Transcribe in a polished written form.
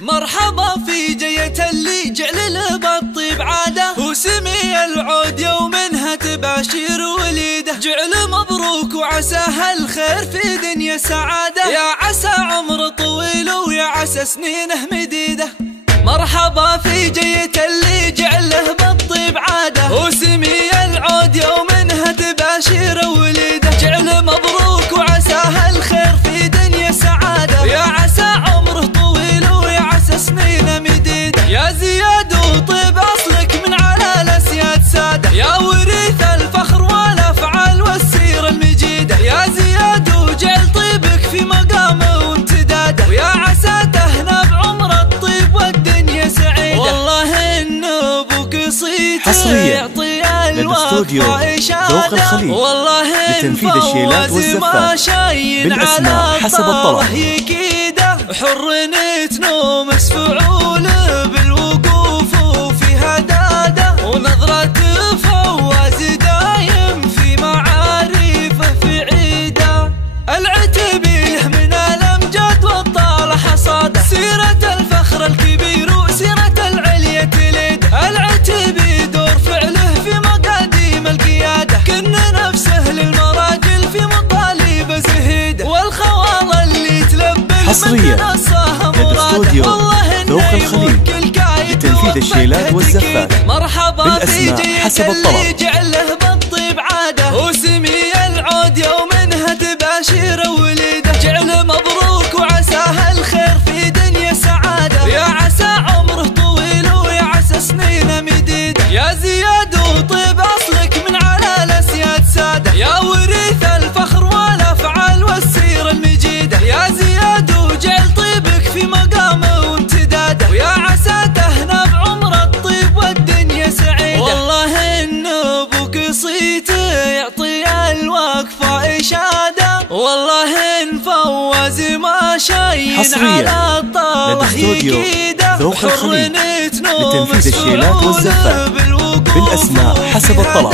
مرحبا في جية اللي جعل بالطيب عاده، وسمي العود يومها تباشر وليده. جعل مبروك وعساها الخير في دنيا سعاده، يا عسى عمر طويل ويا عسى سنينه مديده. مرحبا في جية اللي جعله بالطيب عاده، وسمي العود يومها تباشر وليده. جعل مبروك وعساها الخير في دنيا سعاده، يا عسى عمره طويل ويا عسى سنينه مديده. يا زياد وطيب اصلك من على الاسياد ساده، يا وريث الفخر والافعال والسيره المجيده. يا زياد وجعل طيبك في مقامه وامتداده، ويا عسى تهنى بعمر الطيب والدنيا سعيده. والله ان ابوك صيته يعطي الوقفه اشاده، والله لتنفيذ الشيلات والزفات بالاسماء حسب الطلب. حر نوم مسفعول بالوقوف وفي هداده، ونظرة فواز دايم في معارفه في عيده. العتبي من الامجاد والطال حصاده، سيرة الفخر الكبير وسيرة العليا تليد. العتبي دور فعله في مقاديم القياده، كن نفسه للمراجل في مطالب زهيده. والخوال اللي تلبي حصريا لدى استوديو ذوق الخليج لتنفيذ الشيلات والزفات بالاسماء حسب الطلب. جعله بالطيب عاده، وسمي العود يومها تباشر وليده. جعل مبروك وعساها الخير في دنيا سعاده، يا عسى عمره طويل ويا عسى سنينه مديده. يا زياد وطيب اصلك من على الاسياد ساده، يا وريث الفخر والافعال والسيره المجيده. يا زياد وجعل طيبك في مقامه وامتداده، ويا عسى تهنى بعمر الطيب والدنيا سعيده. والله ان ابوك صيته يعطي الوقفه اشاده، والله ان فواز ما شين على الطاوله يكيده. ذوق الخليج لتنفيذ الشيلات والزفات بالاسماء حسب الطلب.